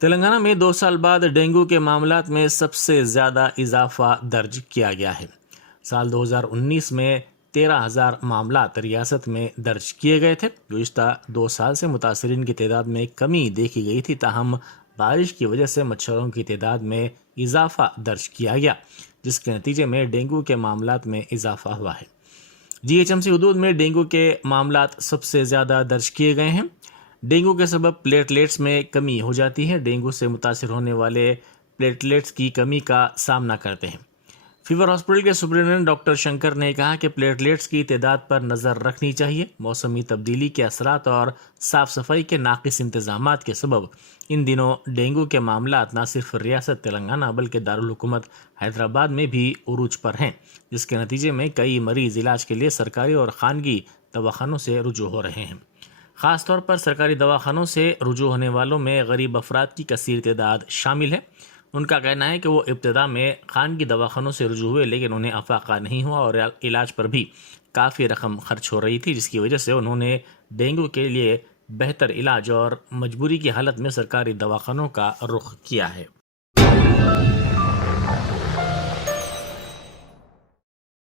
تلنگانہ میں 2 سال بعد ڈینگو کے معاملات میں سب سے زیادہ اضافہ درج کیا گیا ہے۔ سال 2019 میں 13,000 معاملات ریاست میں درج کیے گئے تھے۔ گزشتہ 2 سال سے متاثرین کی تعداد میں کمی دیکھی گئی تھی، تاہم بارش کی وجہ سے مچھروں کی تعداد میں اضافہ درج کیا گیا، جس کے نتیجے میں ڈینگو کے معاملات میں اضافہ ہوا ہے۔ GHMC حدود میں ڈینگو کے معاملات سب سے زیادہ درج کیے گئے ہیں۔ ڈینگو کے سبب پلیٹلیٹس میں کمی ہو جاتی ہے۔ ڈینگو سے متاثر ہونے والے پلیٹلیٹس کی کمی کا سامنا کرتے ہیں۔ فیور ہاسپٹل کے سپرنٹینڈنٹ ڈاکٹر شنکر نے کہا کہ پلیٹلیٹس کی تعداد پر نظر رکھنی چاہیے۔ موسمی تبدیلی کے اثرات اور صاف صفائی کے ناقص انتظامات کے سبب ان دنوں ڈینگو کے معاملات نہ صرف ریاست تلنگانہ بلکہ دارالحکومت حیدرآباد میں بھی عروج پر ہیں، جس کے نتیجے میں کئی مریض علاج کے لیے سرکاری اور خانگی دواخانوں سے رجوع ہو رہے ہیں۔ خاص طور پر سرکاری دواخانوں سے رجوع ہونے والوں میں غریب افراد کی کثیر تعداد شامل ہے۔ ان کا کہنا ہے کہ وہ ابتدا میں خانگی دواخانوں سے رجوع ہوئے، لیکن انہیں افاقہ نہیں ہوا اور علاج پر بھی کافی رقم خرچ ہو رہی تھی، جس کی وجہ سے انہوں نے ڈینگو کے لیے بہتر علاج اور مجبوری کی حالت میں سرکاری دواخانوں کا رخ کیا ہے۔